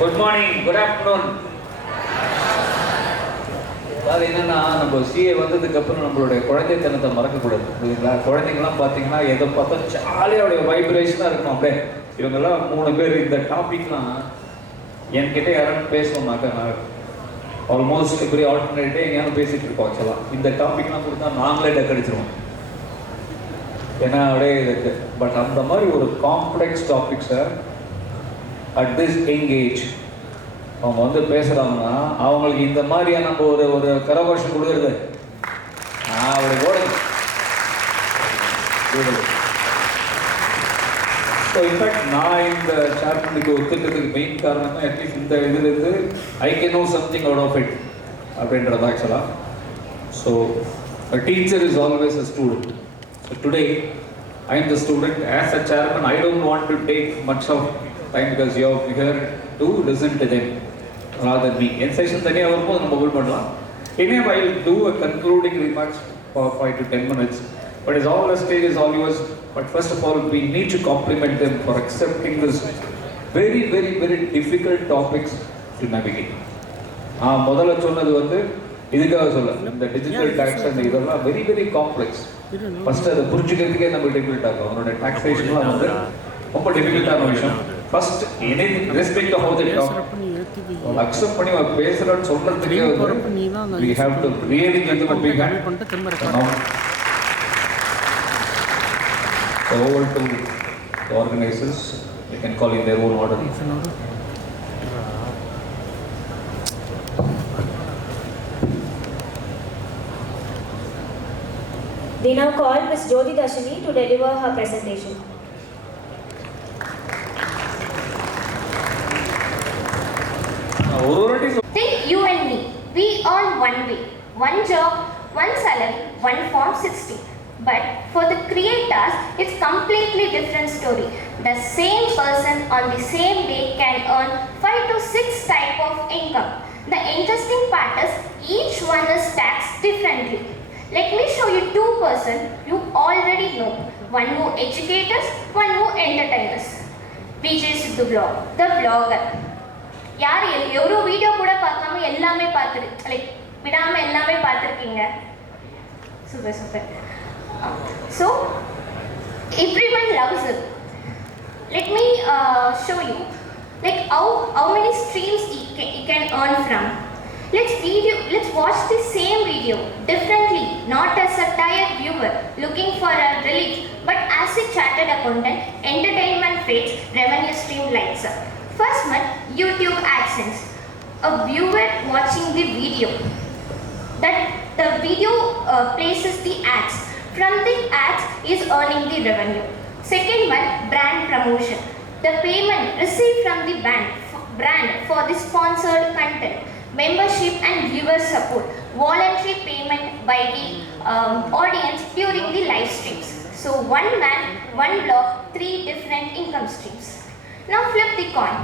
Good morning, good afternoon. அது என்னன்னா நம்ம சிஏ வந்ததுக்கப்புறம் நம்மளுடைய குழந்தைத்தனத்தை மறக்கக்கூடாது. இல்லைங்களா? குழந்தைங்கலாம் பார்த்தீங்கன்னா எதை பார்த்தா ஜாலியோடைய வைப்ரேஷனாக இருக்கணும். அப்படியே இவங்கெல்லாம் 3 பேர் இந்த டாபிக்லாம் என்கிட்ட யாரும் பேசணும்னாக்கா நான் ஆல்மோஸ்ட் இப்படி ஆல்டர்னேட்டே எங்கேயாவது பேசிகிட்டு இருக்கோம். ஆக்சுவலாக இந்த டாபிக்லாம் கொடுத்தா நாங்களே டக்கடிச்சிருவோம். ஏன்னா அப்படியே இருக்கு. பட் அந்த மாதிரி ஒரு காம்ப்ளெக்ஸ் டாபிக்ஸை அட் திஸ் எங்கேஜ் அவங்க பேசுகிறாங்கன்னா அவங்களுக்கு இந்த மாதிரியான நம்ம ஒரு கரகோஷம் கொடுக்குறது அப்படி ஓடுது. ஸோ இன்ஃபேக்ட் நான் இந்த சேர்மனுக்கு ஒத்துக்கிறதுக்கு மெயின் காரணம் தான் அட்லீஸ்ட் இந்த இதுலேருந்து I can know something out of it அப்படின்றது ஆக்சுவலாக. So a teacher is always a student. So today I am the student. As a chairman I don't want to take much of time because you are here to listen to them rather than me. In session taniya varumbodhu நம்ம கோல் பண்ணலாம். Anyway, I will do a concluding remarks for 5 to 10 minutes. But as all the stage is all yours. But first of all, we need to compliment them for accepting this very, very, very difficult topics to navigate. முதல்ல சொன்னது இதுக்காக சொல்ல இந்த digital dogs and இதெல்லாம் very very complex. First அதை புரிஞ்சுக்கிறதுக்கே நம்ம difficult ஆகும். அவனோட டாக்ஸேஷன்லாம் ரொம்ப டிஃபிகல்ட்டான விஷயம். First anything respect to how they talk accept பண்ணி பேசுறன்னு சொல்றதுக்கே we have to really give them a big hand. Over to the organizers, they can call in their own order. We now call Ms. Jyoti Dashini to deliver her presentation. Think you and me, we all one way, one job, one salary, one form 60. But for the creators, it's completely different story. The same person on the same day can earn 5 to 6 type of income. The interesting part is each one is taxed differently. Let me show you 2 persons you already know. One who educates us, one who entertains us. Vijay Sidhu vlog, the vlogger. யார் எவ்வளோ video கூட பார்க்காம எல்லாமே like விடாமல் எல்லாமே பார்த்துருக்கீங்க. Super super. So every one loves it. Let me show you like how many streams you can earn from. Let's watch the same video differently, not as a tired viewer looking for a relief, but as a chartered accountant, entertainment fades, revenue stream lights up. First one, YouTube AdSense. A viewer watching the video. That the video places the ads. From the ads is earning the revenue. Second one, brand promotion. The payment received from the brand for the sponsored content, membership and viewer support, voluntary payment by the audience during the live streams. So one man, one blog, 3 different income streams. Now flip the coin.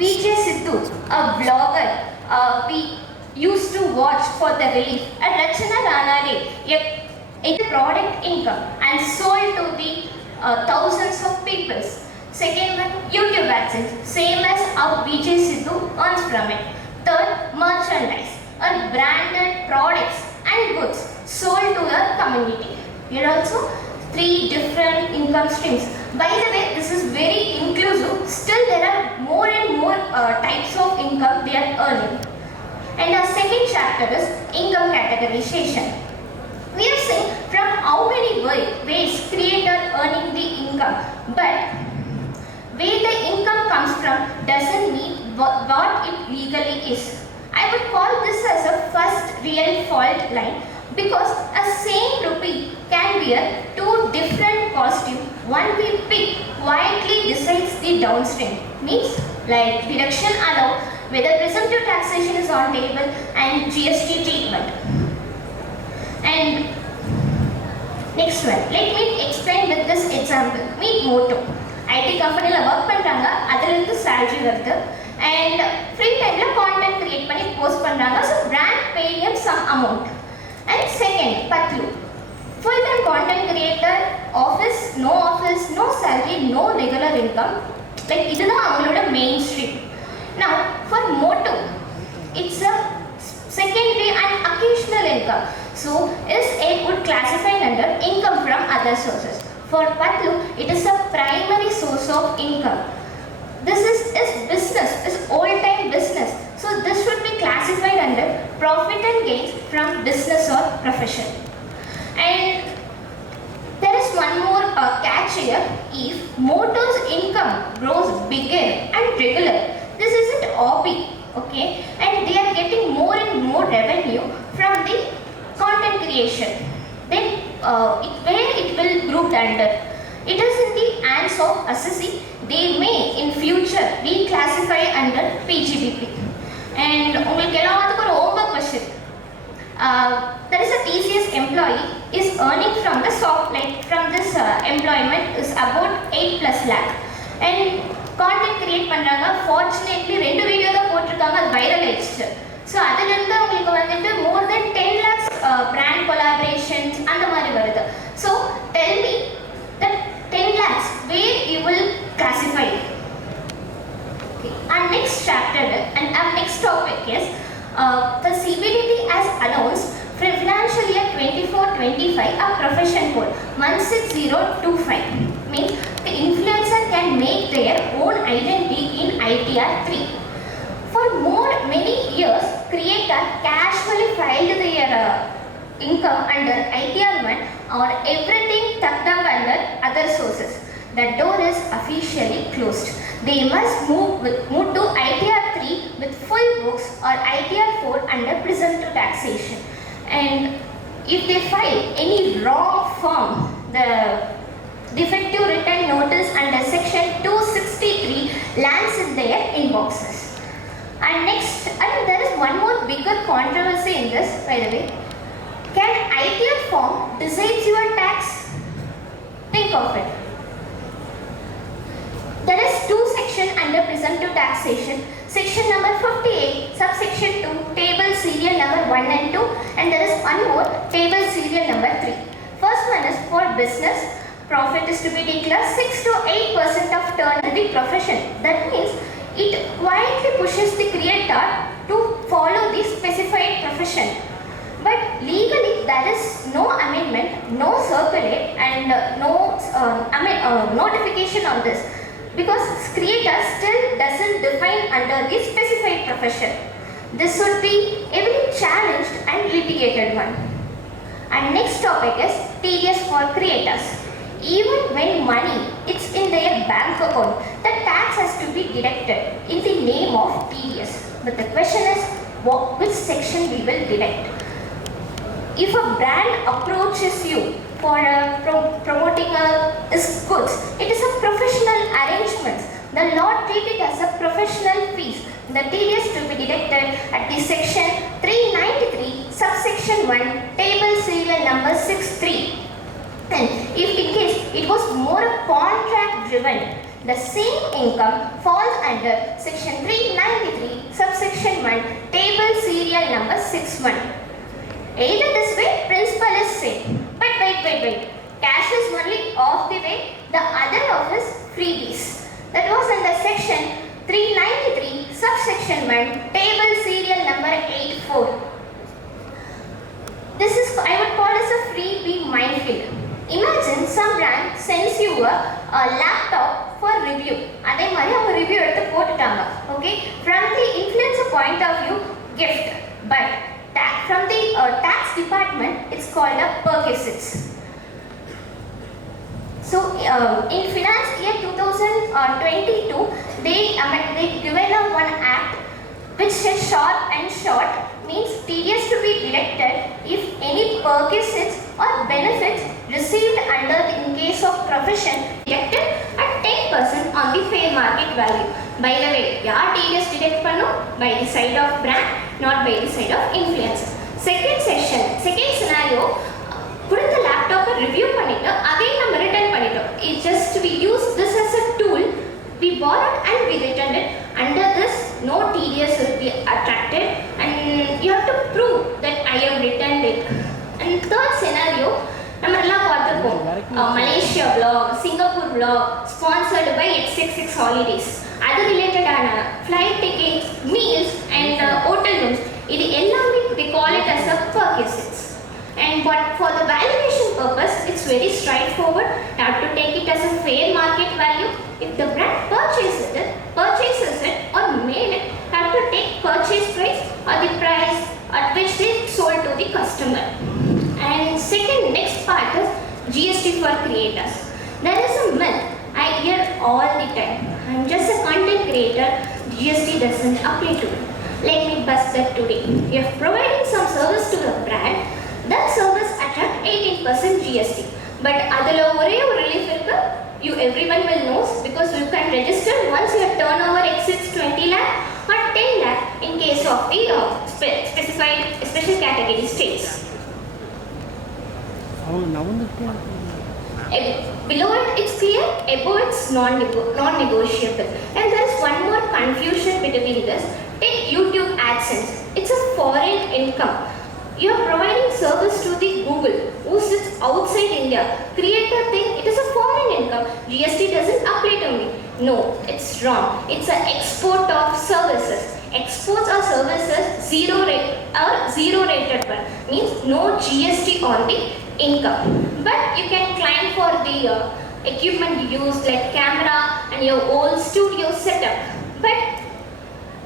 Vijay Sidhu, a vlogger, we used to watch for the relief. And Rachana Ranade, a product income and sold to the thousands of people. Second one, YouTube AdSense, same as how Vijay Sidhu earns from it. Third, merchandise, branded products and goods sold to a community. Here also 3 different income streams. By the way, this is very inclusive. Still there are more and more types of income they are earning. And our second chapter is income categorization. We have seen from how many ways creator earning the income, but where the income comes from doesn't mean what it legally is. I would call this as a first real fault line, because a same rupee can wear 2 different costumes. One we pick quietly decides the downstream. Means like deduction allowed, whether presumptive taxation is on table, and GST treatment. And next one, let me explain with this example. Meet Moto. IT company la work பண்றாங்க, அதுல இருந்து salary வருது, and free time la content create பண்ணி post பண்றாங்க. So brand pay him some amount. And second, Patlu, full time content creator, office, no salary, no regular income. Like இதுதான் அவங்களோட main stream. Now, for motor, it's a secondary and occasional income. So, is it would classify under income from other sources. For Patlu, it is a primary source of income. This is business, is old-time business. So, this should be classified under profit and gains from business or profession. And there is one more catch here. If motor's income grows bigger and regular, this isn't hobby, okay? And they are getting more and more revenue from the content creation. Then where it will group under? It is in the hands of assessee. They may in future be classified under PGBP. And உங்களுக்கு எல்லாத்துக்கும் ஒரு homework question. There is a TCS employee is earning from the from this employment is about 8+ lakh. And content create பண்றாங்க. Fortunately 2 video தான் போட்டுருக்காங்க, அது viral ஆயிடுச்சு. So அதிலிருந்து உங்களுக்கு வந்துட்டு more than 10 lakhs brand collaborations அந்த மாதிரி வருது. So tell me that 10 lakhs where you will classify it. Okay. Our next chapter and our next topic is the CBDT has announced for financial year 24-25 a profession code 16025. Means the influencer can make their own identity in ITR 3. For many years, creator casually filed their income under ITR 1 or everything tucked up under other sources. The door is officially closed. They must move to ITR 3 with full books or ITR 4 under presumptive taxation. And if they file any wrong form, the defective return notice under section 263 lands in their inboxes. And next, there is one more bigger controversy in this, by the way. Can ITR form decide your tax? Think of it. There is 2 sections under presumptive taxation. Section number 58, subsection 2, table serial number 1 and 2, and there is one more, table serial number 3. First one is for business. Profit is to be declared 6 to 8% of turnover profession. That means it quietly pushes the creator to follow the specified profession. But legally, there is no amendment, no circulate, and no notification on this, because creator still doesn't define under the specified profession. This would be heavily challenged and litigated one. And next topic is TDS for creators. Even when money is in their bank account, the tax has to be deducted in the name of TDS. But the question is, which section we will deduct? If a brand approaches you for promoting its goods, it is a professional arrangement. The law treats it as a professional fees. The TDS to be deducted at the section 393, subsection 1, table serial number 63. And if in case it was more contract driven, the same income falls under section 393, subsection 1, table serial number 61. Either this way, principle is same. But wait. Cash is only off the way, the other off is freebies. That was under section 393, subsection 1, table serial number 84. This is, I would call as a freebie minefield. Imagine some brand sends you a laptop for review. அதே மாதிரி அவங்க review எடுத்து போட்டுட்டாங்க. Okay? From the influencer point of view, gift. But from the tax department, it's called a perquisites. So in finance year 2022, they given one act which says short means TDS to be deducted if any perquisites or benefits received under in case of profession deducted at 10% on the fair market value. By the way, yaar TDS deduct pannu? By the side of brand, not by the side of influencer. Second scenario, கொடுத்த laptop review பண்ணிட்டு again நம்ம return பண்ணிட்டோம். It just we use this as a tool. We borrowed and we returned it. Under this, no TDS will be attracted, and you have to prove that I have returned it. And third scenario, நம்ம எல்லாம் பார்த்திருப்போம். Malaysia vlog, Singapore vlog, sponsored by X66 holidays. other related flight tickets, meals and hotel rooms. இது எல்லாமே we call it as a perquisites. And but for the valuation purpose, it's very straightforward. You have to take it as a fair market value. If the brand purchases it or mail it, you have to take purchase price or the price at which they sold to the customer. And second, next part is GST for creators. There is a myth I hear all the time. I'm just a content creator. GST doesn't apply to me. Let me bust that today. You're providing some service to a brand. That service attract 18% GST. But adala ore or relief irukku, you everyone will know because you can register once your turnover exceeds 20 lakh or 10 lakh in case of the specified special category states. Below it, it's clear. Above it's non-negotiable. And there is one more confusion between this. Take YouTube AdSense. It's a foreign income. You are providing service to the Google who sits outside India. Creator think it is a foreign income. GST doesn't apply to me. No, it's wrong. It's an export of services. Exports or services zero rated per means no GST on the income. But you can claim for the equipment used like camera and your old studio setup. But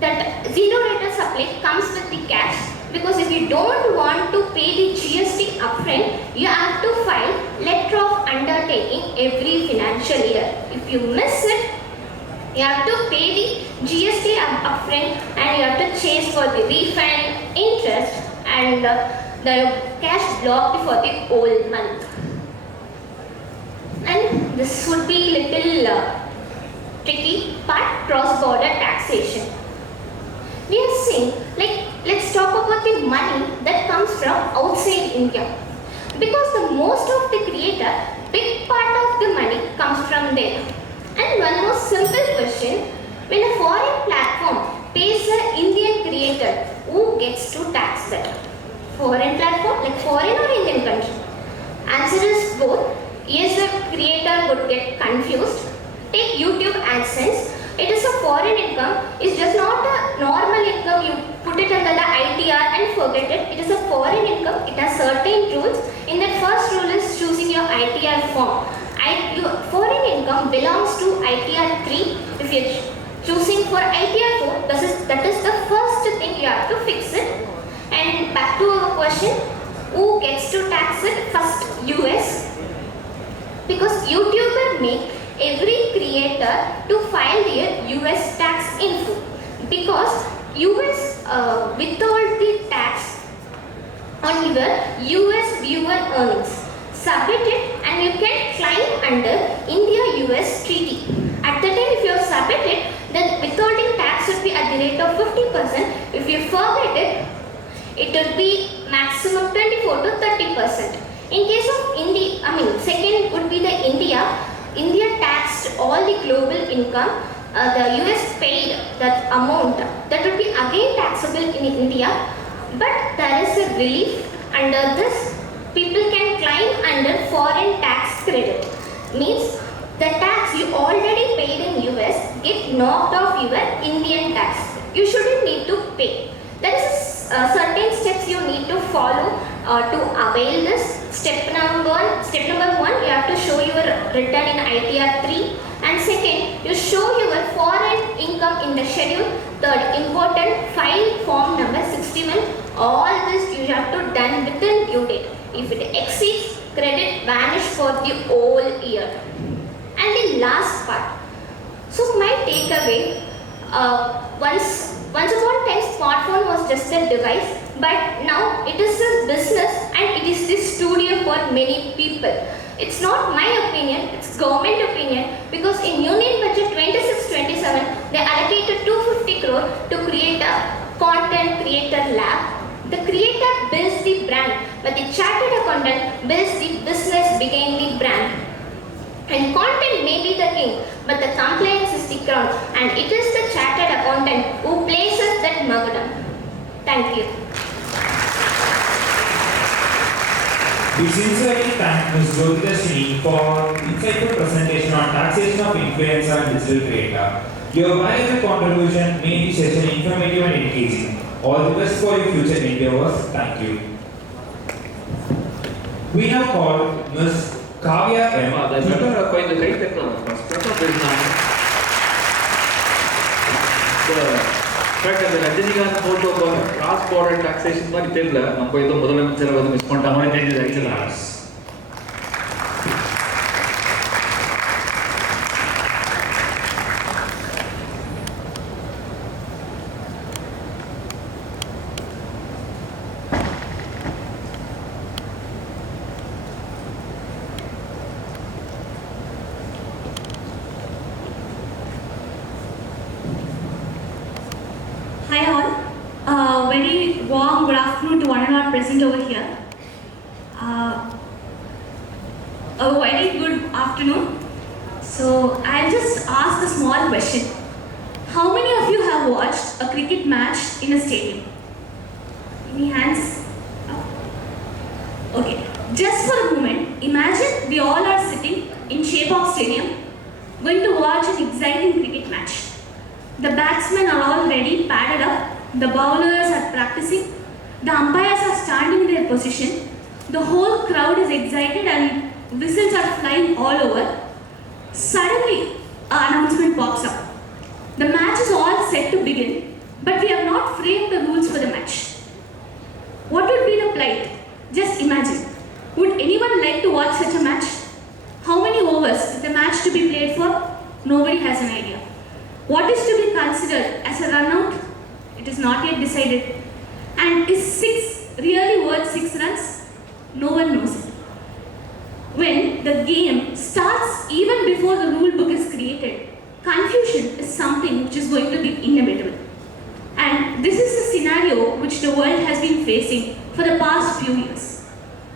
that zero rated supply comes with the cash. Because if you don't want to pay the GST upfront, you have to file letter of undertaking every financial year. If you miss it, you have to pay the GST upfront and you have to chase for the refund, interest and the cash blocked for the whole month. And this would be little tricky part, cross-border taxation. We are seeing, like, let's talk about the money that comes from outside India. Because the most of the creator, big part of the money comes from there. And one more simple question, when a foreign platform pays an Indian creator, who gets to tax that? Foreign platform, like foreign or Indian country? Answer is both. Yes, the creator would get confused. Take YouTube AdSense. It is a foreign income. It's just not a normal income. You put it under the ITR and forget it. It is a foreign income. It has certain rules. In that first rule is choosing your ITR form. Your foreign income belongs to ITR 3. If you're choosing for ITR 4, that is the first thing you have to fix it. And back to our question, who gets to tax it? First, US. Because YouTuber make every creator to file their US tax info. Because US withhold the tax on your US viewer earnings. Submit it and you can claim under India-US treaty. At the time if you have submitted, then withholding tax would be at the rate of 50%. If you forget it, it would be maximum 24 to 30%. In case of second would be the India. India taxed all the global income. The US paid that amount. That would be again taxable in India. But there is a relief under this. People can claim under foreign tax credit. Means the tax you already paid in US get knocked off your Indian tax. You shouldn't need to pay. There is certain steps you need to follow to avail this. Step number one, you have to show your return in ITR 3. And second, you show your foreign income in the schedule. Third, important, file form number 61. All this you have to done within due date. If it exceeds, credit vanish for the whole year. And the last part. So my takeaway, once upon a time smartphone was just a device, but now it is a business and it is the studio for many people. It's not my opinion, it's government opinion, because in Union Budget 26-27 they allocated 250 crore to create a content creator lab. The creator builds the brand, but the chartered accountant builds the business behind the brand. And content may be the king, but the compliance is the crown, and it is the chartered accountant who places that MAGUDAM. Thank you. We sincerely thank Ms. Jyoti for insightful presentation on taxation of influencer and digital creator. Your valuable contribution made this session informative and engaging. All the best for your future endeavors. Thank you. We now call Ms. Kavya M. கொஞ்சம் கை தட்டலாம் அந்த Rajinikanth photo cross border taxation மாதிரி தெரியல. நம்ம ஏதோ முதலமைச்சரை வந்து miss பண்ணிட்ட மாதிரி தெரிஞ்சது ஆக்சுவலாக. Hi all, very warm good afternoon to one and all present over here. A very good afternoon. So I'll just ask a small question. How many of you have watched a cricket match in a stadium? Any hands up? Okay, just for a moment, imagine we all are sitting in Shape of Stadium going to watch an exciting cricket match. The batsmen are all ready, padded up, the bowlers are practicing, the umpires are standing in their position, the whole crowd is excited and whistles are flying all over. Suddenly, an announcement pops up. The match is all set to begin, but we have not framed the rules for the match. What would be the plight? Just imagine. Would anyone like to watch such a match? How many overs is the match to be played for? Nobody has an idea. What is to be considered as a run out? It is not yet decided. And is 6 really worth 6 runs? No one knows it. When the game starts, even before the rule book is created, confusion is something which is going to be inevitable. And this is a scenario which the world has been facing for the past few years.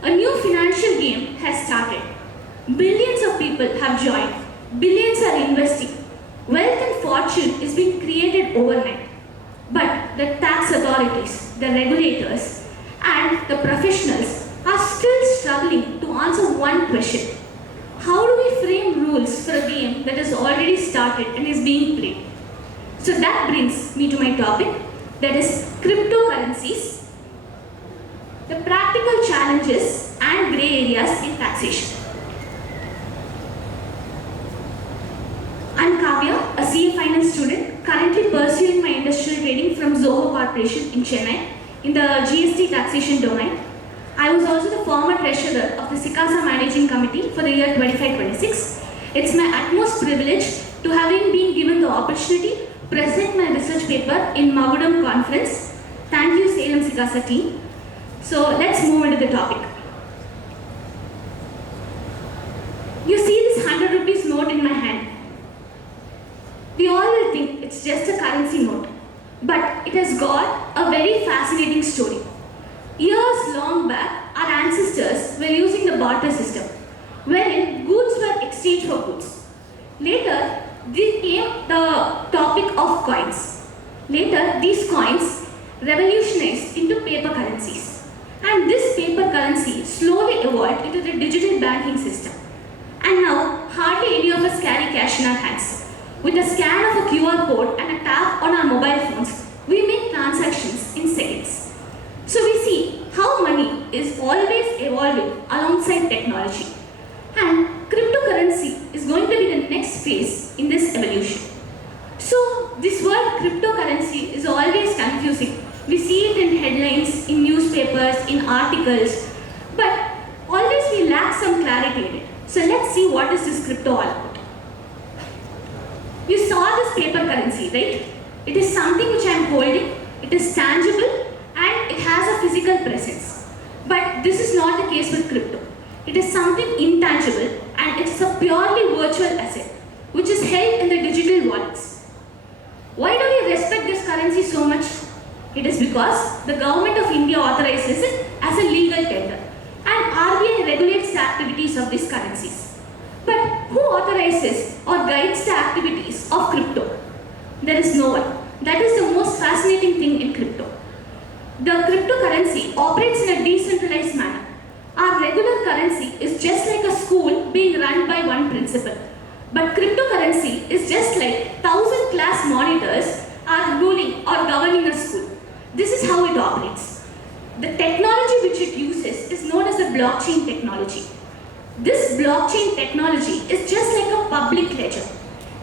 A new financial game has started. Billions of people have joined. Billions are investing. Wealth and fortune is being created overnight. But the tax authorities, the regulators, and the professionals are still struggling to answer one question. How do we frame rules for a game that has already started and is being played? So that brings me to my topic, that is cryptocurrencies, the practical challenges and grey areas in taxation. I'm Kavya, a CA Finance student, currently pursuing my industrial trading from Zoho Corporation in Chennai in the GST taxation domain. I was also the former treasurer of the SICASA Managing Committee for the year 25-26. It's my utmost privilege to having been given the opportunity to present my research paper in MAGUDAM conference. Thank you, Salem SICASA team. So let's move into the topic. You see this 100 rupees note in my hand. We all will think it's just a currency note, but it has got a very fascinating story. Years long back, our ancestors were using the barter system, wherein goods were exchanged for goods. Later, there came the topic of coins. Later, these coins revolutionized into paper currencies. And this paper currency slowly evolved into the digital banking system. And now, hardly any of us carry cash in our hands. With a scan of a QR code and a tap on our mobile phones, we make transactions in seconds. So we see how money is always evolving alongside technology. And cryptocurrency is going to be the next phase in this evolution. So this word cryptocurrency is always confusing. We see it in headlines, in newspapers, in articles, but always we lack some clarity in it. So let's see what is this crypto all about. You saw this paper currency, right? It is something which I am holding, it is tangible and it has a physical presence. But this is not the case with crypto. It is something intangible and it is a purely virtual asset which is held in the digital wallets. Why do we respect this currency so much? It is because the government of India authorizes it as a legal tender and RBI regulates the activities of these currencies. But who authorizes or guides the activities of crypto? There is no one. That is the most fascinating thing in crypto. The cryptocurrency operates in a decentralized manner. Our regular currency is just like a school being run by one principal. But cryptocurrency is just like 1,000 class This is how it operates. The technology which it uses is known as the blockchain technology. This blockchain technology is just like a public ledger.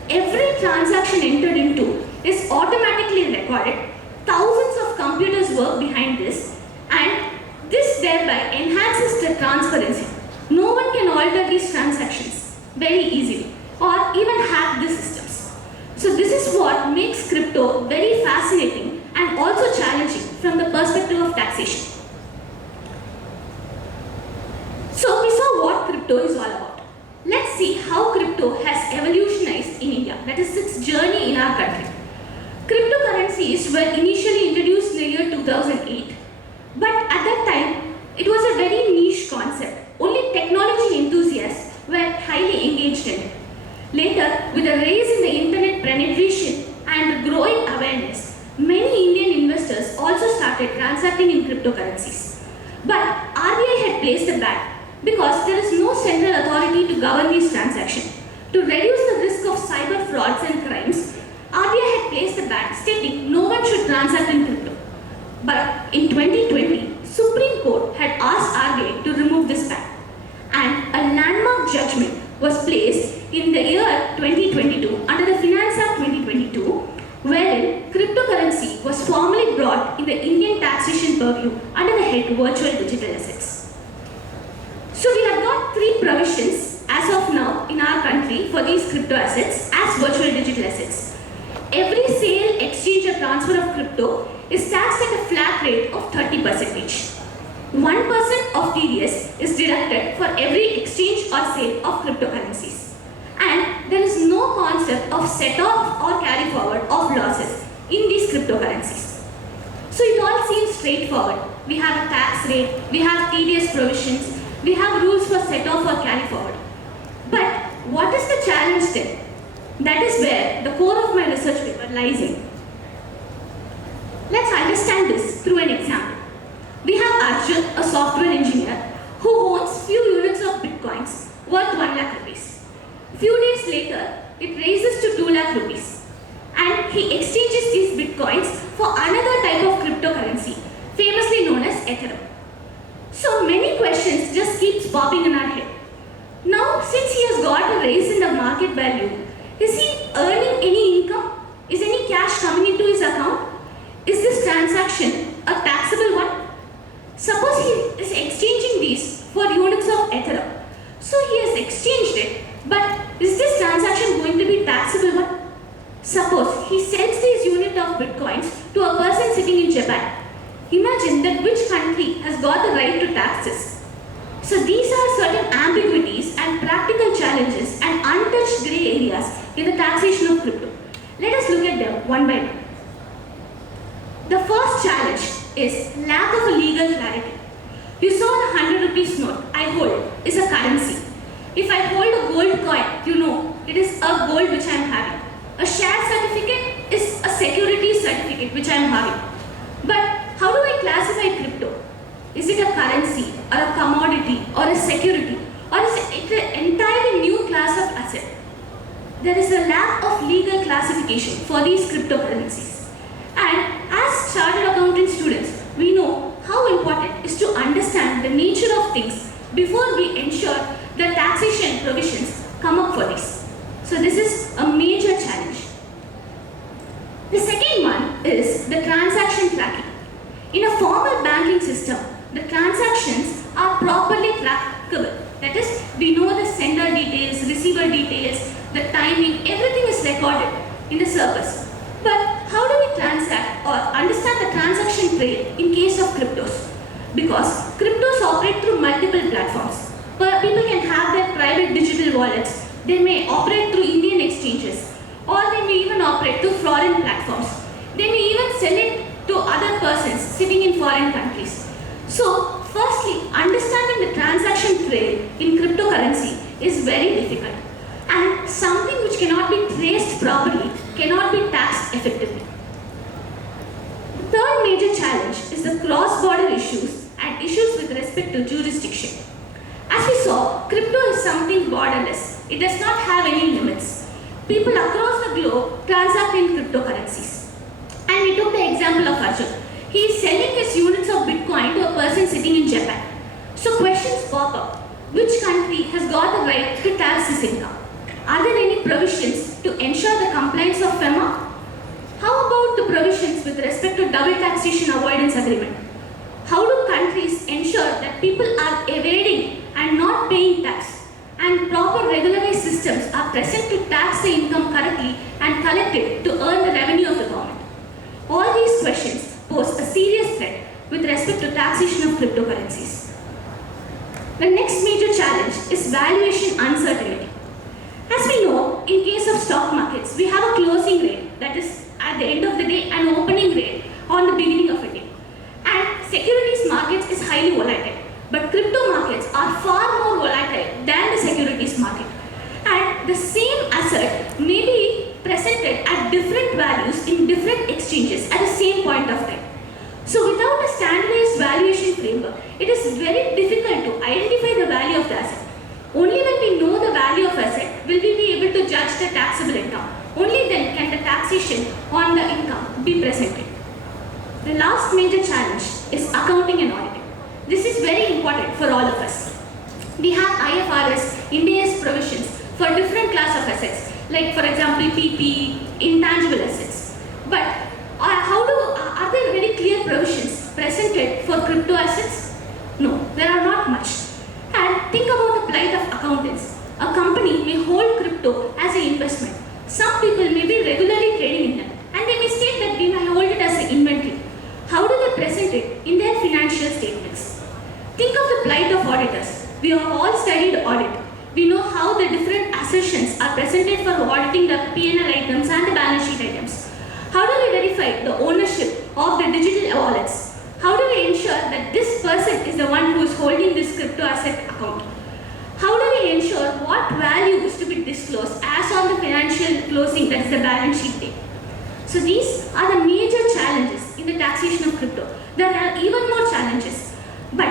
Every transaction entered into is automatically recorded. Thousands of computers work behind this, and this thereby enhances the transparency. No one can alter these transactions very easily or even hack the systems. So this is what makes crypto very fascinating and also challenging from the perspective of taxation. So we saw what crypto is all about. Let's see how crypto has evolutionized in India, that is its journey in our country. Cryptocurrencies were initially introduced in the year 2008, but at that time it was a very niche concept. Only technology enthusiasts were highly engaged in it. Later, with a rise in the internet penetration and growing awareness, many Indian investors also started transacting in cryptocurrencies. But RBI had placed a ban because there is no central authority to govern these transactions. To reduce the risk of cyber frauds and crimes, RBI had placed a ban stating no one should transact in crypto. But in 2020, Supreme Court had asked RBI to remove this ban, and a landmark judgment was placed in the year 2022 under the Finance Act 2022, wherein cryptocurrency was formally brought in the Indian taxation purview under the head virtual digital assets. So we have got three provisions as of now in our country for these crypto assets as virtual digital assets. Every sale, exchange or transfer of crypto is taxed at a flat rate of 30%. 1% of TDS is deducted for every exchange or sale of cryptocurrencies. And there is no concept of set-off or carry-forward of losses in these cryptocurrencies. So it all seems straightforward. We have a tax rate, we have TDS provisions, we have rules for set-off or carry-forward. But what is the challenge then? That is where the core of my research paper lies in. Let's understand this through an example. We have Arjun, a software engineer, who owns few units of bitcoins worth 1 lakh rupees. Few days later, it raises to 2 lakh rupees. And he exchanges these bitcoins for another type of cryptocurrency, famously known as Ethereum. So many questions just keeps popping in our head. Now, since he has got a raise in the market value, is he earning any income? Is any cash coming into his account? Is this transaction a taxable one? Suppose he is exchanging these for units of Ethereum. So he has exchanged it, but is this transaction going to be taxable one? Suppose he sells these unit of bitcoins to a person sitting in Japan. Imagine that which country has got the right to tax this. So these are certain ambiguities and practical challenges and untouched grey areas in the taxation of crypto. Let us look at them one by one. The first challenge is lack of a legal clarity. You saw the 100 rupees note I hold is a currency. If I hold a gold coin, you know it is a gold which I am having. A share certificate is a security certificate which I am having. But how do I classify crypto? Is it a currency or a commodity or a security, or is it an entirely new class of asset? There is a lack of legal classification for these cryptocurrencies. And as chartered accounting students, we know how important it is to understand the nature of things before we ensure the taxation provisions come up for this. So this is a major challenge. The second one is the transaction tracking. In a formal banking system, the transactions are properly trackable. That is, we know the sender details, receiver details, the timing, everything is recorded in the service. But how do we transact or understand the transaction trail in case of cryptos? Because cryptos operate through multiple platforms. But people can have their private digital wallets. They may operate through Indian exchanges, or they may even operate through foreign platforms. They may even sell it to other persons sitting in foreign countries. So, firstly, understanding the transaction trail in cryptocurrency is very difficult, and something which cannot be traced properly cannot be taxed effectively. The third major challenge is the cross-border issues and issues with respect to jurisdiction. As we saw, crypto is something borderless. It does not have any limits. People across the globe transact in cryptocurrencies. And we took the example of Arjun. He is selling his units of Bitcoin to a person sitting in Japan. So questions pop up. Which country has got the right to tax this income? Are there any provisions to ensure the compliance of FEMA? How about the provisions with respect to double taxation avoidance agreement? How do countries ensure that people are evading and not paying tax, and proper regularized systems are present to tax the income correctly and collect it to earn the revenue of the government? All these questions pose a serious threat with respect to taxation of cryptocurrencies. The next major challenge is valuation uncertainty. As we know, in case of stock markets, we have a closing rate, that is at the end of the day an opening rate on the beginning of a day. And securities markets is highly volatile, but crypto markets are far more volatile than the securities market. And the same asset may be presented at different values in different exchanges at the same point of time. So without a standardized valuation framework, it is very difficult to identify the value of the asset. Only when we know the value of asset will we be able to judge the taxable income. Only then can the taxation on the income be presented. The last major challenge is accounting and auditing. This is very important for all of us. We have IFRS, India's provisions for different class of assets, like for example PP, intangible assets. But are there very clear provisions presented for crypto assets? No, there are not much. And think about the plight of accountants. A company may hold crypto as an investment. Some people may be regularly trading in them, and they may state that we may hold it as an inventory. How do they present it in their financial statements? Think of the plight of auditors. We have all studied audit. We know how the different assertions are presented for auditing the P&L items and the balance sheet items. How do we verify the ownership of the digital wallets? How do we ensure that this person is the one who is holding this crypto asset account? How do we ensure what value is to be disclosed as on the financial closing, that is the balance sheet date? So these are the major challenges in the taxation of crypto. There are even more challenges, but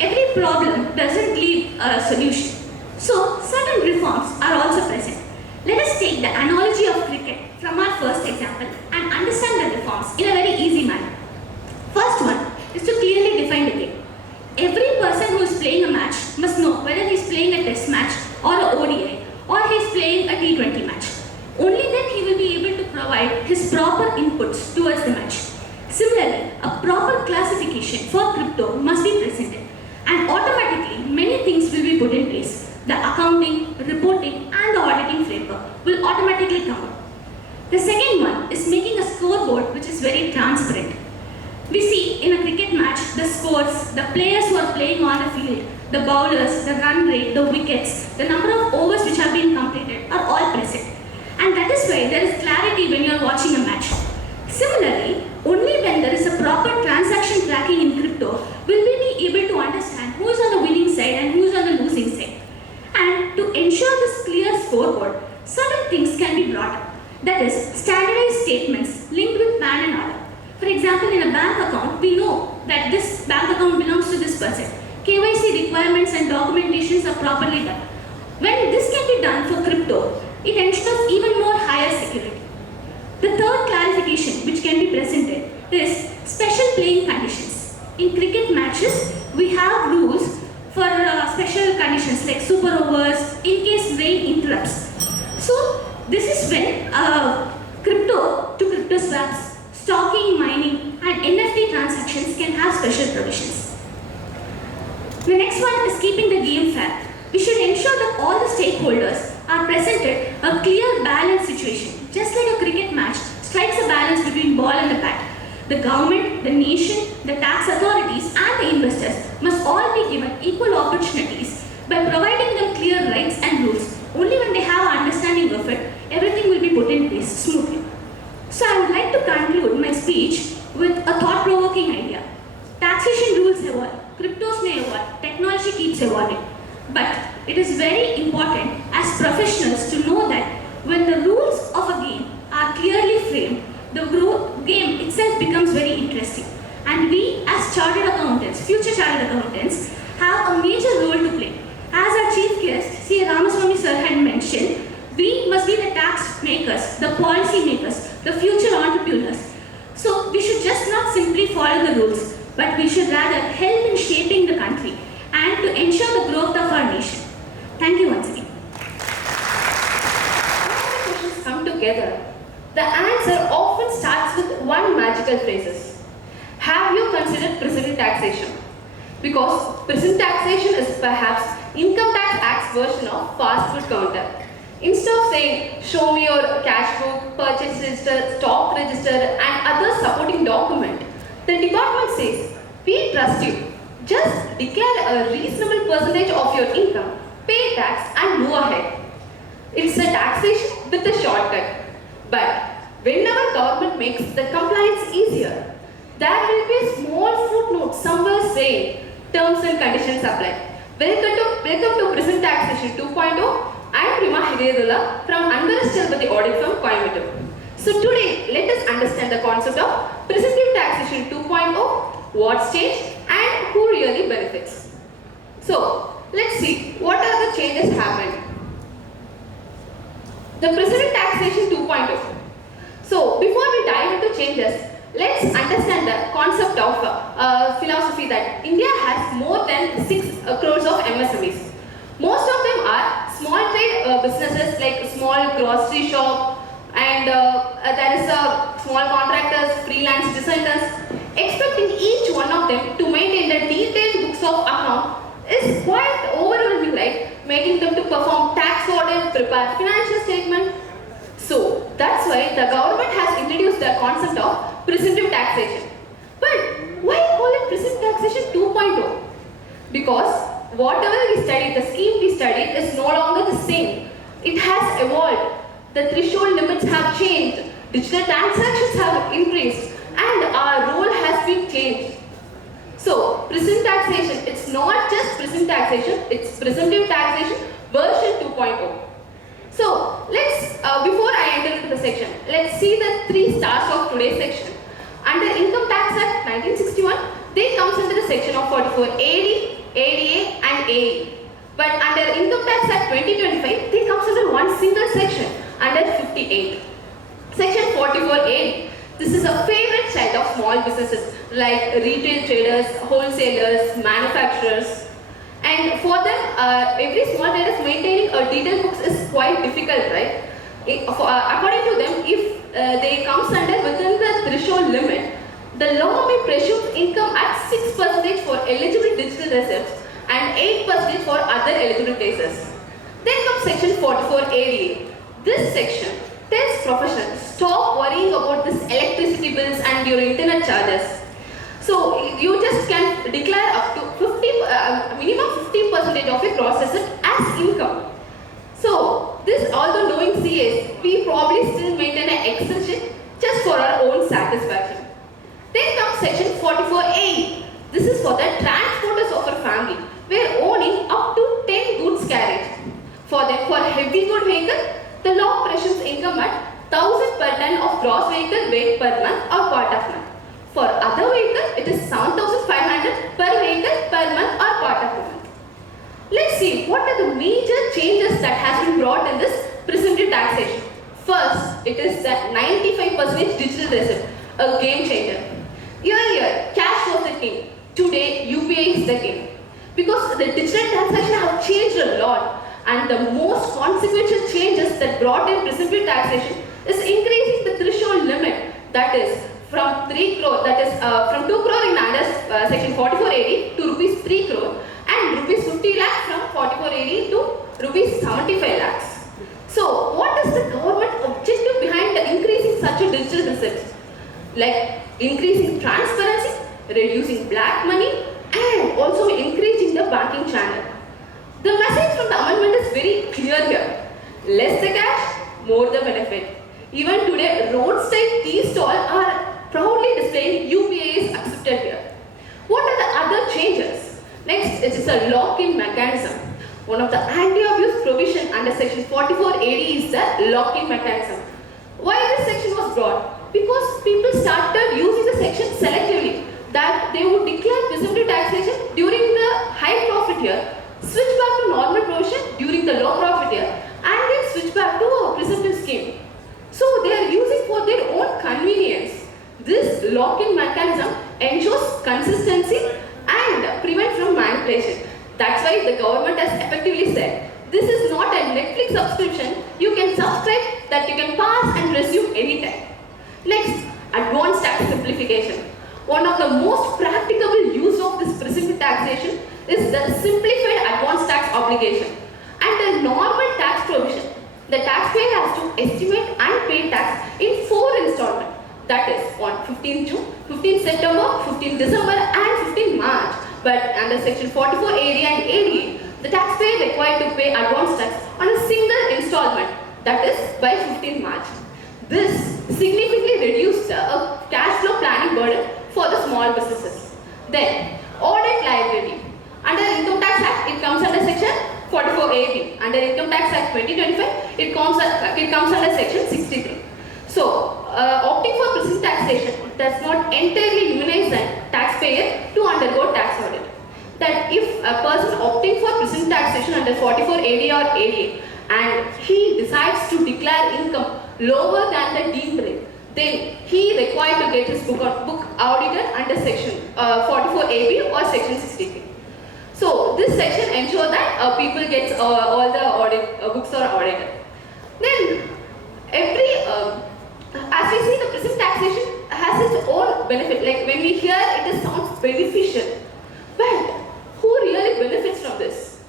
every problem doesn't leave a solution. So certain reforms are also present. Let us take the analogy of cricket from our first example and understand the reforms in a very easy manner. First one is to clearly define the game. Every person who is playing a match must know whether he is playing a test match or a ODI or he is playing a T20 match. Only then he will be able to provide his proper inputs towards the match. Similarly, a proper classification for crypto must be presented, and automatically many things will be put in place. The accounting, reporting and the auditing framework will automatically come up. The second one is making a scoreboard which is very transparent. We see in a cricket match the scores, the players who are playing on the field, the bowlers, the run rate, the wickets, the number of overs which have been completed are all present. And that is why there is clarity when you are watching a match. Similarly, only when there is a proper transaction tracking in crypto will we be able to understand who is on the winning side and who is on the losing side. And to ensure this clear scoreboard, certain things can be brought up. That is, standardized statements linked with PAN and Aadhaar. For example, in a bank account, we know that this bank account belongs to this person. KYC requirements and documentations are properly done. When this can be done for crypto, it ensures even more higher security. The third clarification which can be presented is special playing conditions. In cricket matches, we have rules for special conditions like super overs in case rain interrupts. So this is when crypto to crypto swaps, stocking, mining and NFT transactions can have special provisions. The next one is keeping the game fair. We should ensure that all the stakeholders are presented a clear balance situation. Just like a cricket match strikes a balance between ball and the bat. The government, the nation, the tax authorities and the investors must all be given equal opportunities by providing them clear rights and rules. Only when they have an understanding of it, everything will be put in place smoothly. So I would like to conclude my speech with a thought-provoking idea. Taxation rules evolve, cryptos may evolve, technology keeps evolving. But it is very important as professionals to know that when the rules of a game are clearly framed, the game itself becomes very interesting. And we as chartered accountants, future chartered accountants, have a major role to play. As our chief guest, C. Ramaswamy sir had mentioned, we must be the tax makers, the policy makers, the future entrepreneurs. So we should just not simply follow the rules, but we should rather help in shaping the country and to ensure the growth of our nation. Thank you once again. When the questions come together, the answer often starts with one magical phrase. Have you considered present taxation? Because present taxation is perhaps Income Tax Act's version of fast food counter. Instead of saying, show me your cash book, purchase register, stock register and other supporting document, the department says, we trust you. Just declare a reasonable percentage of your income, pay tax and move ahead. It's a taxation with a shortcut. But whenever government makes the compliance easier, there will be a small footnote somewhere saying terms and conditions apply. Welcome to Present Taxation 2.0. I am Prima Hidayatullah from Unversed Audit firm Coimbatore. So today, let us understand the concept of Presumptive Taxation 2.0, what's changed and who really benefits. So, let's see what are the changes happened. The Presumptive Taxation 2.0. So, before we dive into changes, let's understand the concept of philosophy that India has more than 6 crores of MSMEs. Most of them are small trade businesses like small grocery shop and there is small contractors, freelance designers. Expecting each one of them to maintain the detailed books of account is quite overwhelming, right? Making them to perform tax audit, prepare financial statement. So that's why the government has introduced the concept of presumptive taxation. But why call it presumptive taxation 2.0? Because whatever we studied, the scheme we studied is no longer the same. It has evolved. The threshold limits have changed. Digital transactions have increased. And our role has been changed. So, present taxation, it's not just present taxation, it's presumptive taxation version 2.0. So, let's, before I enter into the section, let's see the 3 stars of today's section. Under Income Tax Act 1961, they comes under the section of 44 AD, ADA and AE. But under Income Tax Act 2025, they comes under one single section, under 58. Section 44 AD. This is a favorite child of small businesses like retail traders, wholesalers, manufacturers. And for them, every small trader maintaining a detailed books is quite difficult, right? According to them, if they comes under within the threshold limit, the law may presume income at 6% for eligible digital receipts and 8% for other eligible cases. Then comes section 44 ADA. This section tells professionals, stop worrying about this electricity bills and your internet charges. So you just can declare up to minimum 50% of your gross asset as income. So this, although knowing CAs, we probably still maintain an exemption just for our own satisfaction. Then comes section 44A. This is for the transporters of a family, where owning up to 10 goods carriage. For them, for heavy good vehicle, the law presumes income at 1000 per ton of gross vehicle weight per month or part of month. For other vehicle, it is 7500 per vehicle per month or part of the month. Let's see what are the major changes that has been brought in this presumptive taxation. First, it is the 95% digital receipt, a game changer. Earlier, cash was the king. Today, UPI is the king. Because the digital transaction have changed a lot. And the most consequential changes that brought in presumptive taxation is increasing the threshold limit, that is from 3 crore, that is from 2 crore in under section 4480 to rupees 3 crore and rupees 50 lakh from 4480 to rupees 75 lakhs. So what is the government objective behind the increasing such a digital receipts? Like increasing transparency, reducing black money and also increasing the banking channel. The message from the amendment is very clear here. Less the cash, more the benefit. Even today, roadside tea stalls are proudly displaying UPI is accepted here. What are the other changes? Next, it is a lock-in mechanism. One of the anti-abuse provision under section 44AD is the lock-in mechanism. Why this section was brought? Because people started using the section selectively, that they would declare presumptive taxation during the high profit year, switch back to normal provision during the low profit year, and then switch back to a presumptive scheme. So they are using for their own convenience. This this lock-in mechanism ensures consistency and prevents from manipulation. That's why the government has effectively said, this is not a Netflix subscription. You can subscribe that you can pass and resume anytime. Next, advanced tax simplification. One of the most practicable use of this present taxation is the simplified advanced tax obligation. Under normal tax provision, the taxpayer has to estimate and pay tax in 4 installments. That is on 15 June, 15 September, 15 December and 15 March. But under section 44 AD and AD, the taxpayer is required to pay advance tax on a single installment, that is by 15 March. This significantly reduced the cash flow planning burden for the small businesses. Then, audit liability. Under Income Tax Act, it comes under section 44 AB. Under Income Tax Act 2025, it comes under section 63. So, opting for present taxation does not entirely immunize the taxpayer to undergo tax audit. That if a person opting for present taxation under 44 AD or ADA and he decides to declare income lower than the deemed rate, then he required to get his book audited under section 44 AB or section 63. So this section ensures that people get all the books are audited. Then as we see, the present taxation has its own benefit. Like when we hear it sounds beneficial, but who really benefits from this?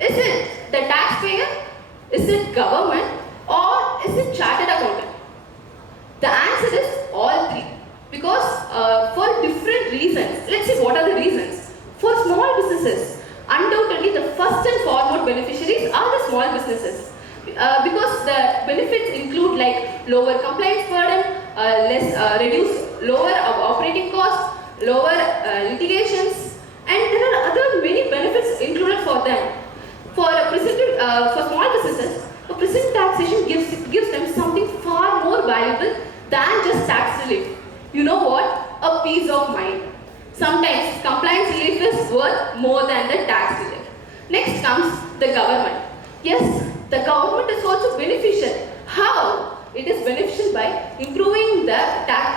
Is it the taxpayer? Is it government? Or is it chartered accountant? The answer is all three. Because for different reasons, let's see what are the reasons. For small businesses, undoubtedly the first and foremost beneficiaries are the small businesses. Because the benefits include like lower compliance burden, lower operating costs, lower litigations, and there are other many benefits included for them. For small businesses, a present taxation gives them something far more valuable than just tax relief. You know what? A peace of mind. Sometimes compliance relief is worth more than the tax relief. Next comes the government. Yes, the government is also beneficial. How? It is beneficial by improving the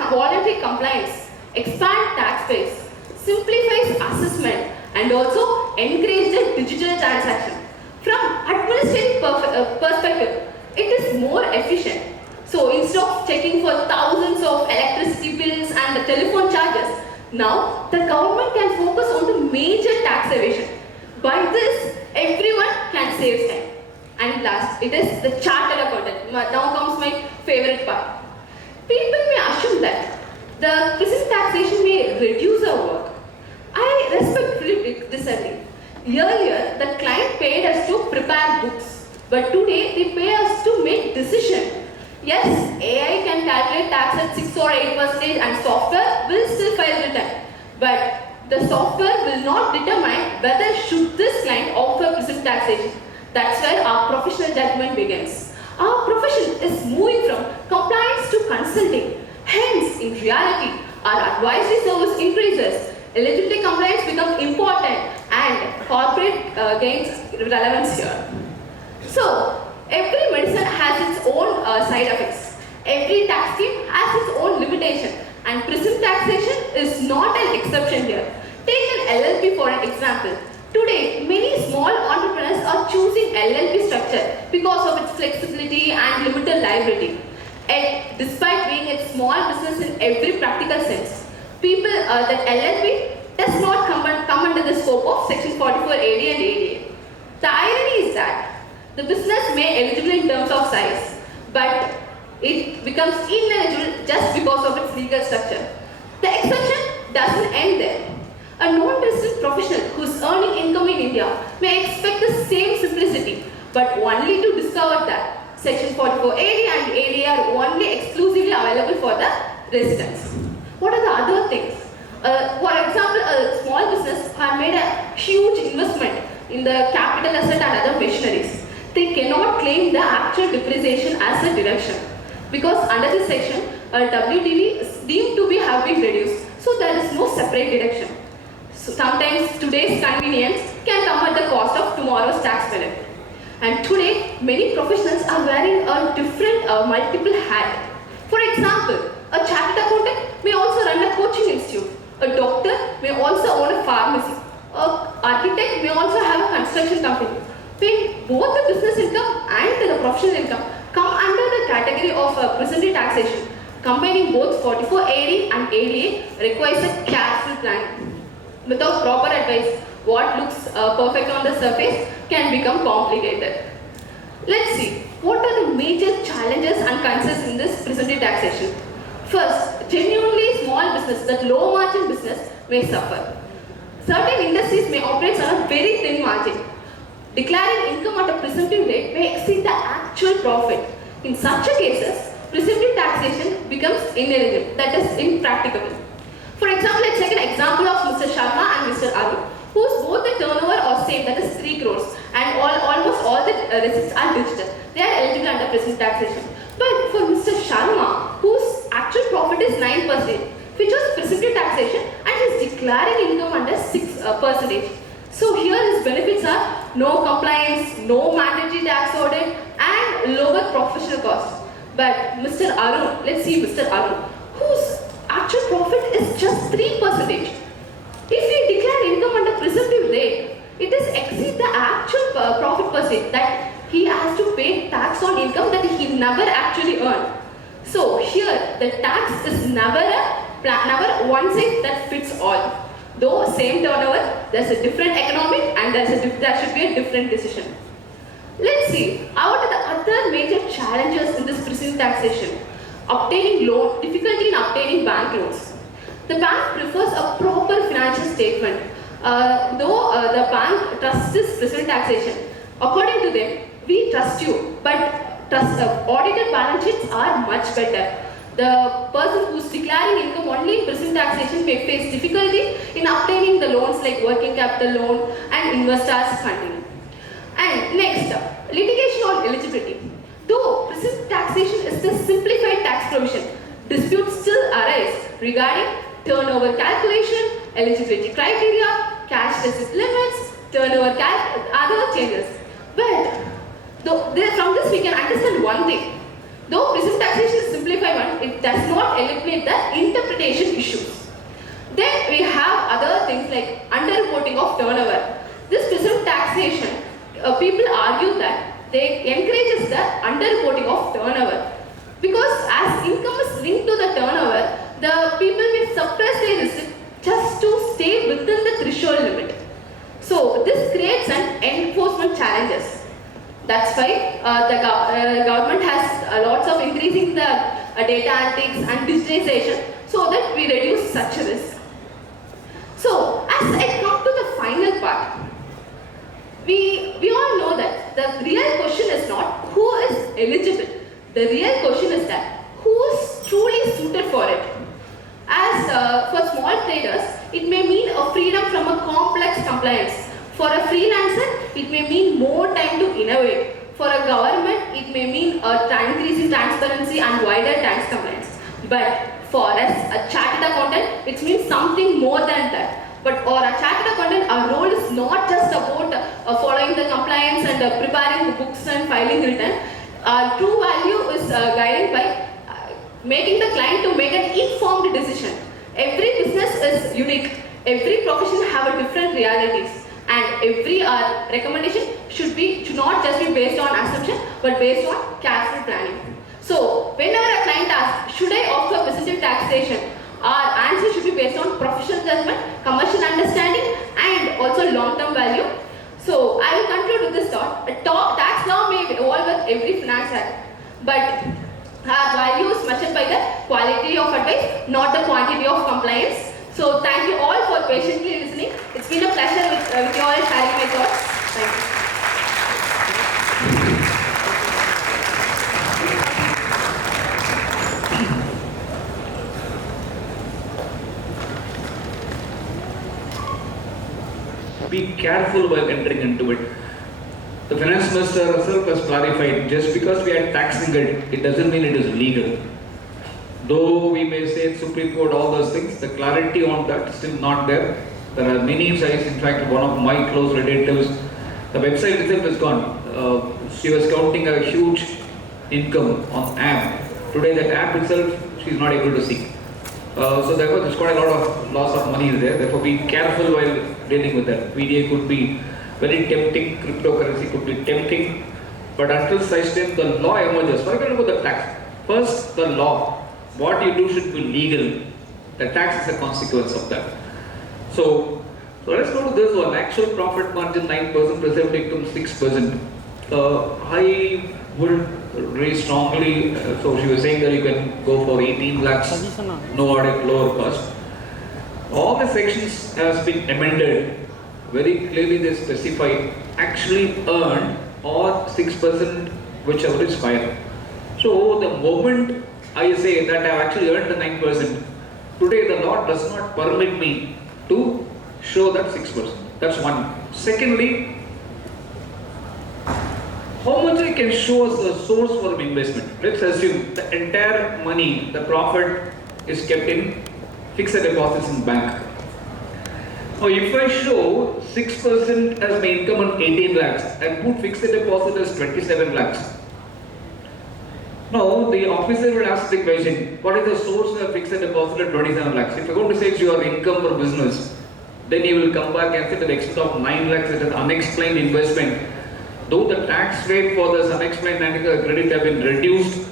voluntary compliance, expand tax base, simplifies assessment, and also encourage the digital transaction. From administrative perspective, it is more efficient. So instead of checking for thousands of electricity bills and the telephone charges, now the government can focus on the major tax evasion. By this, everyone can save time. And last, it is the chartered accountant. Now comes my favorite part. People may assume that the present taxation may reduce our work. I respectfully disagree. Earlier, the client paid us to prepare books, but today they pay us to make decisions. Yes, AI can calculate tax at 6 or 8% and software will still file return. But the software will not determine whether should this client offer present taxation. That's where our professional judgment begins. Our profession is moving from compliance to consulting. Hence, in reality, our advisory service increases, eligibility compliance becomes important, and corporate gains relevance here. So, every medicine has its own side effects. Every tax scheme has its own limitation, and present taxation is not an exception here. Take an LLP for an example. Today, many small entrepreneurs are choosing LLP structure because of its flexibility and limited liability. Yet, despite being a small business in every practical sense, people that LLP does not come under the scope of section 44 AD and ADA. The irony is that the business may eligible in terms of size, but it becomes ineligible just because of its legal structure. The exception doesn't end there. A non-resident professional who is earning income in India may expect the same simplicity, but only to discover that section 44 AD and ADA are only exclusively available for the residents. What are the other things? For example, a small business have made a huge investment in the capital asset and other machineries. They cannot claim the actual depreciation as a deduction because under this section, WDV is deemed to have been reduced, so there is no separate deduction. So sometimes today's convenience can come at the cost of tomorrow's tax benefit. And today, many professionals are wearing a different multiple hat. For example, a chartered accountant may also run a may also own a pharmacy. An architect may also have a construction company. When both the business income and the professional income come under the category of present-day taxation, combining both 44 AD and ADA requires a careful planning. Without proper advice, what looks perfect on the surface can become complicated. Let's see, what are the major challenges and concerns in this present-day taxation? First, genuinely small business, that low margin business may suffer. Certain industries may operate on a very thin margin. Declaring income at a presumptive rate may exceed the actual profit. In such cases, presumptive taxation becomes ineligible, that is impracticable. For example, let's take an example of Mr. Sharma and Mr. Arun, whose both the turnover are same, that is 3 crores, and almost all the receipts are digital. They are eligible under present taxation. But for Mr. Sharma, whose actual profit is 9%, which was presumptive taxation, and he is declaring income under 6%. So here his benefits are no compliance, no mandatory tax audit, and lower professional costs. But Mr. Arun, let's see Mr. Arun, whose actual profit is just 3%. If we declare income under presumptive rate, it is exceed the actual profit percent that he has to pay tax on income that he never actually earned. So here the tax is never one size that fits all. Though same turnover, there's a different economic and there should be a different decision. Let's see, what are the other major challenges in this present taxation? Obtaining loan, difficulty in obtaining bank loans. The bank prefers a proper financial statement. Though the bank trusts this present taxation, according to them, we trust you, but audited balance sheets are much better. The person who is declaring income only in present taxation may face difficulty in obtaining the loans like working capital loan and investors funding. And next, litigation on eligibility. Though present taxation is the simplified tax provision, disputes still arise regarding turnover calculation, eligibility criteria, cash receipt limits, other changes. But from this we can understand one thing. Though present taxation is simplified one, it does not eliminate the interpretation issues. Then we have other things like underreporting of turnover. This present taxation, people argue that they encourages the underreporting of turnover. Because as income is linked to the turnover, the people may suppress their receipt just to stay within the threshold limit. So this creates an enforcement challenges. That's why the government has lots of increasing the data analytics and digitization so that we reduce such a risk. So as I come to the final part, we all know that the real question is not who is eligible. The real question is that who is truly suited for it. As for small traders, it may mean a freedom from a complex compliance. For a freelancer, it may mean more time to innovate. For a government, it may mean increase in transparency and wider tax compliance. But for us, a chartered accountant, it means something more than that. But for a chartered accountant, our role is not just about following the compliance and preparing the books and filing return. Our true value is guided by making the client to make an informed decision. Every business is unique. Every profession have a different realities. And every recommendation should not just be based on assumption, but based on careful planning. So, whenever a client asks, should I opt for presumptive taxation? Our answer should be based on professional judgment, commercial understanding, and also long-term value. So, I will conclude with this thought. Tax law may evolve with every finance act, but our value is measured by the quality of advice, not the quantity of compliance. So thank you all for patiently listening. It's been a pleasure with you all sharing my thoughts. Thank you. Be careful while entering into it. The finance minister herself has clarified, just because we are taxing it doesn't mean it is legal. Though we may say Supreme Court, all those things, the clarity on that is still not there. There are many sites, in fact, one of my close relatives, the website itself is gone. She was counting a huge income on app. Today that app itself, she is not able to see. So therefore, there's quite a lot of loss of money there. Therefore, be careful while dealing with that. VDA could be very tempting, cryptocurrency could be tempting, but until such time the law emerges. Forget about the tax. First, the law. What you do should be legal. The tax is a consequence of that. So let's go to this one. Actual profit margin 9%, preserved income 6%. I would very strongly, so she was saying that you can go for 18 lakhs, no audit, lower cost. All the sections has been amended. Very clearly they specify actually earned or 6% whichever is higher. So the moment I say that I have actually earned the 9%, today the law does not permit me to show that 6%. That's one. Secondly, how much I can show as a source for investment? Let's assume the entire money, the profit is kept in fixed deposits in bank. Now if I show 6% as my income on 18 lakhs and put fixed deposit as 27 lakhs, now the officer will ask the question, what is the source of fixed deposit at 27 lakhs? If you're going to say it's your income for business, then you will come back and say to the extent of 9 lakhs it is unexplained investment. Though the tax rate for this unexplained credit have been reduced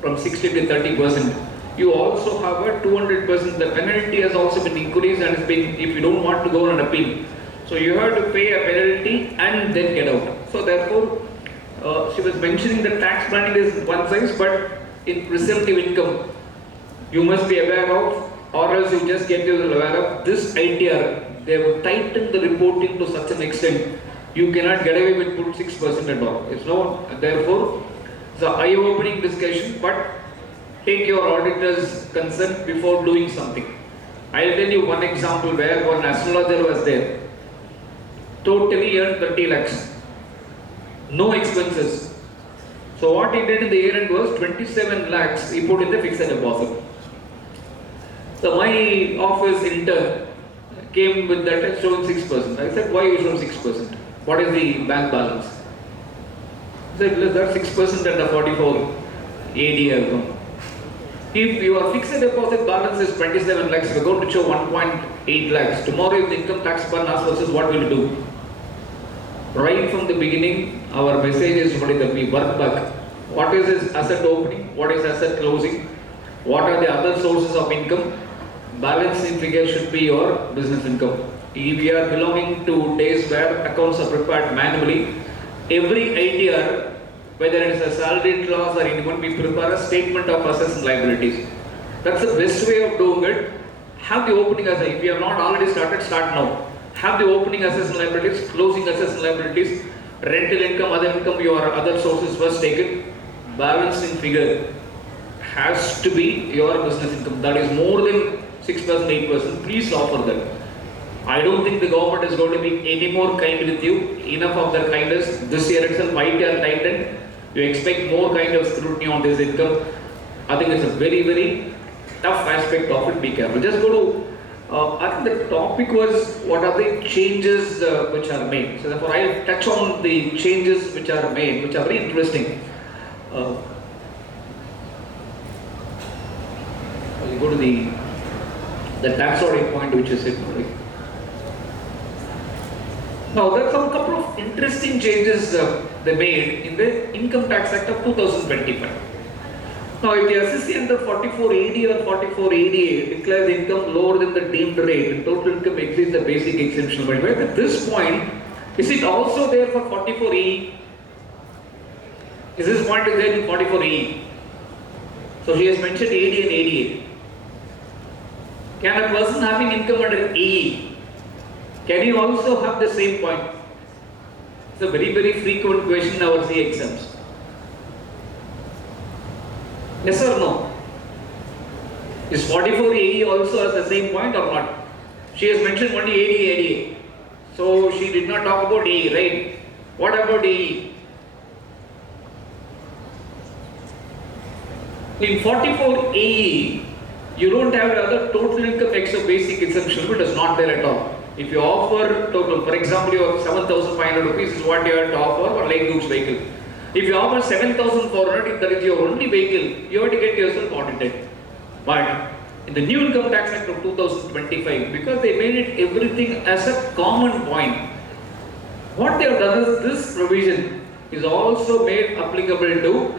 from 60 to 30%, you also have a 200%. The penalty has also been increased and it's been, if you don't want to go on an appeal, so you have to pay a penalty and then get out. So therefore, she was mentioning that tax planning is one size, but in presumptive income, you must be aware of, or else you just get yourself aware of this idea. They have tightened the reporting to such an extent, you cannot get away with put 6% at all. It's not, therefore, it's an eye-opening discussion, but take your auditor's consent before doing something. I'll tell you one example where one astrologer was there. Totally earned 30 lakhs. No expenses. So what he did in the year end was 27 lakhs he put in the fixed deposit. So my office intern came with that showing 6%. I said, why you show 6%? What is the bank balance? He said, that's 6% and the 44 AD. If your fixed deposit balance is 27 lakhs, you are going to show 1.8 lakhs. Tomorrow if the income tax burn asks us what will you do? Right from the beginning, our message is that we work back. What is this asset opening? What is asset closing? What are the other sources of income? Balancing figure should be your business income. If we are belonging to days where accounts are prepared manually, every idea, whether it is a salary clause or anyone, we prepare a statement of assets and liabilities. That's the best way of doing it. Have the opening assets. If you have not already started, start now. Have the opening assets and liabilities, closing assets and liabilities, rental income, other income, your other sources first taken. Balancing figure has to be your business income. That is more than 6%, 8%. Please offer that. I don't think the government is going to be any more kind with you. Enough of their kindness. This year itself, ITR tightened. You expect more kind of scrutiny on this income. I think it's a very, very tough aspect of it. Be careful. Just go to, I think the topic was what are the changes which are made. So therefore I'll touch on the changes which are made, which are very interesting. I'll go to the tax audit point which is it. Now there are some couple of interesting changes they made in the Income Tax Act of 2025. Now if the assessee under 44AD or 44ADA declares income lower than the deemed rate and total income exceeds the basic exemption limit, at this point, is it also there for 44AE? Is this point is there in 44AE? So she has mentioned AD and ADA. Can a person having income under AE, can he also have the same point? It's a very, very frequent question in our CA exams. Yes or no? Is 44AE also has the same point or not? She has mentioned only AD, ADA. So she did not talk about AE, right? What about AE? In 44AE, you don't have another total income extra basic exemption, it is not there at all. If you offer total, for example, you have 7,500 rupees is what you have to offer for light goods vehicle. If you offer 7,400, if that is your only vehicle, you have to get yourself audited. But in the new income tax act of 2025, because they made it everything as a common point. What they have done is this provision is also made applicable to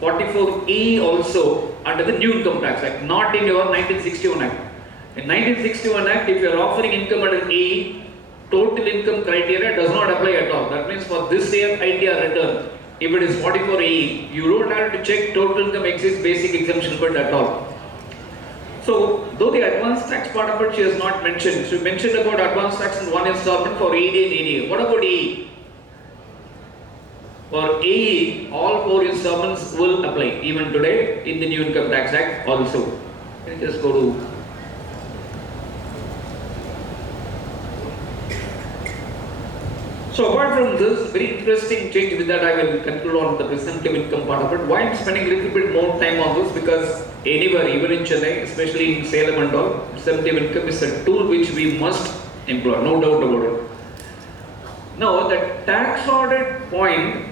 44E also under the new income tax act, not in your 1961 act. In 1961 act, if you are offering income under A, total income criteria does not apply at all. That means for this year idea return, if it is 44E, you don't have to check total income exceeds basic exemption but at all. So, though the advance tax part of it she has not mentioned, she mentioned about advance tax in one installment for AD and ADA. What about AE? For AE, all 4 installments will apply even today in the new income tax act also. Let me just go to so apart from this very interesting change, with that I will conclude on the presumptive income part of it. Why I'm spending a little bit more time on this, because anywhere, even in Chennai, especially in Salem and all, presumptive income is a tool which we must employ, no doubt about it. Now the tax audit point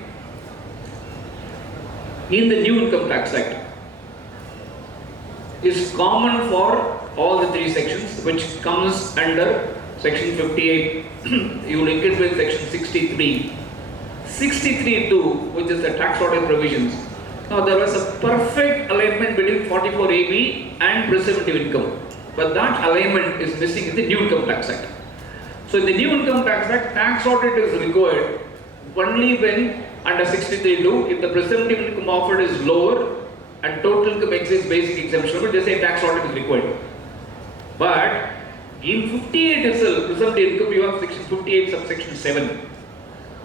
in the new income tax act is common for all the 3 sections, which comes under section 58, you link it with section 63. 63(2), which is the tax audit provisions. Now there was a perfect alignment between 44AB and presumptive income, but that alignment is missing in the new income tax act. So in the new income tax act, tax audit is required only when under 63(2), if the presumptive income offered is lower and total income exceeds basic exemption, but they say tax audit is required. But in 58 itself, presumptive income, you have section 58 subsection 7.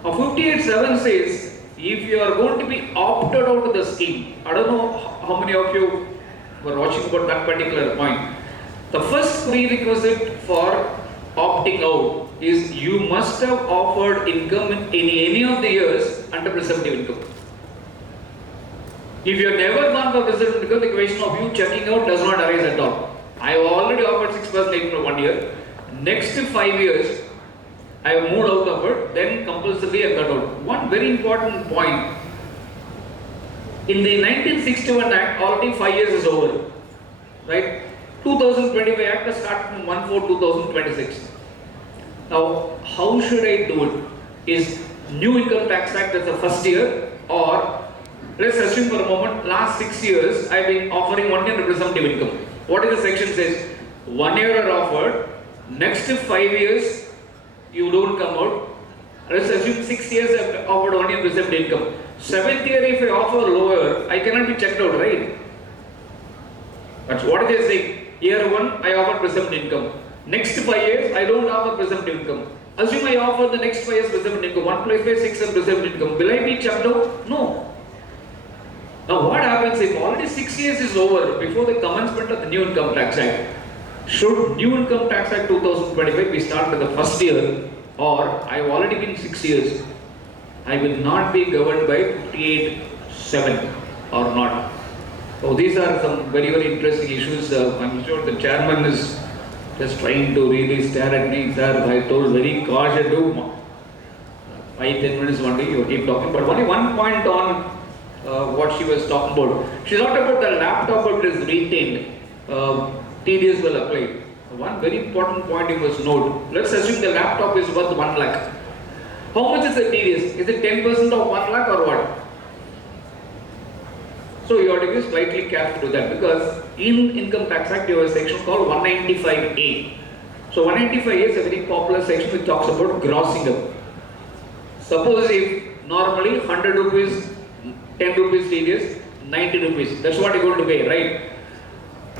Now 58(7) says, if you are going to be opted out of the scheme, I don't know how many of you were watching about that particular point. The first prerequisite for opting out is you must have offered income in any of the years under presumptive income. If you have never gone for presumptive income, the question of you checking out does not arise at all. I have already offered 6% for 1 year. Next 5 years, I have moved out of it, then compulsorily I cut out. One very important point. In the 1961 Act, already 5 years is over. Right? 2025 Act has started from 1/4/2026. Now, how should I do it? Is new income tax act as the first year, or let's assume for a moment, last 6 years, I have been offering 1 year presumptive income. What is the section says? 1 year are offered, next 5 years you don't come out. Let's assume 6 years I have offered 1 year presumptive income. 7th year if I offer lower, I cannot be checked out, right? That's what they say. Year 1 I offer presumptive income. Next 5 years I don't offer presumptive income. Assume I offer the next 5 years presumptive income. 1 plus 5 6 and presumptive income. Will I be checked out? No. Now what happens if already 6 years is over before the commencement of the new income tax act? Should new income tax act 2025 be started the first year, or I have already been 6 years, I will not be governed by 58(7) or not? So these are some very interesting issues. I'm sure the chairman is just trying to really stare at me. Sir, I told very cautious to 5-10 minutes only you keep talking, but only one point on what she was talking about. She talked about the laptop that is retained. TDS will apply. One very important point you must note. Let's assume the laptop is worth 1 lakh. How much is the TDS? Is it 10% of 1 lakh or what? So you have to be slightly careful to that, because in Income Tax Act you have a section called 195A. So 195A is a very popular section which talks about grossing up. Suppose if normally 100 rupees, 10 rupees TDS, 90 rupees. That's what you're going to pay, right?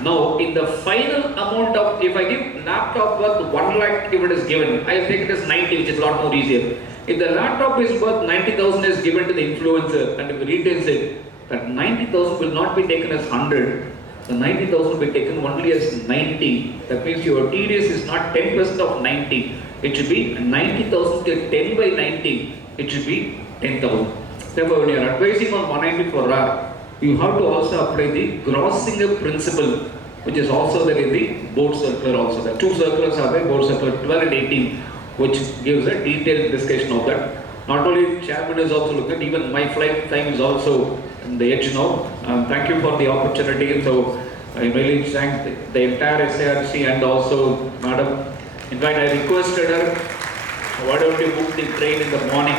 Now, in the final amount of, if I give laptop worth 1 lakh, if it is given, I take it as 90, which is a lot more easier. If the laptop is worth 90,000 is given to the influencer and if he retails it, that 90,000 will not be taken as 100. The 90,000 will be taken only as 90. That means your TDS is not 10% of 90. It should be 90,000 to 10 by 90. It should be 10,000. Therefore, when you are advising on 194 R, you have to also apply the grossing up principle, which is also there in the board circular also. The 2 circulars are there, board circular 12 and 18, which gives a detailed discussion of that. Not only chairman is also looking at, even my flight time is also in the edge now. Thank you for the opportunity. So I really thank the entire SARC and also Madam. In fact, I requested her, why don't you book the train in the morning?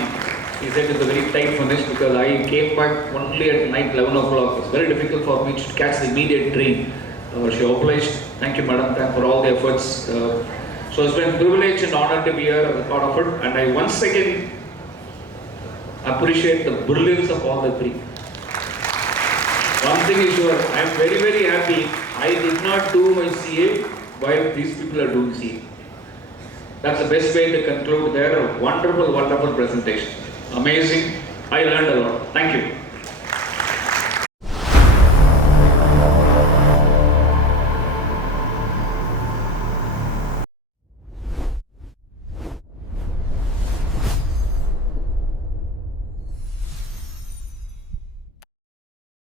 She said it's a very tight for this because I came back only at night 11 o'clock. It's very difficult for me to catch the immediate train. She obliged. Thank you, Madam. Thank for all the efforts. So it's been a privilege and honor to be here as a part of it. And I once again appreciate the brilliance of all the three. One thing is sure, I am very, very happy I did not do my CA while these people are doing CA. That's the best way to conclude their wonderful, wonderful presentation. Amazing. I learned a lot. Thank you.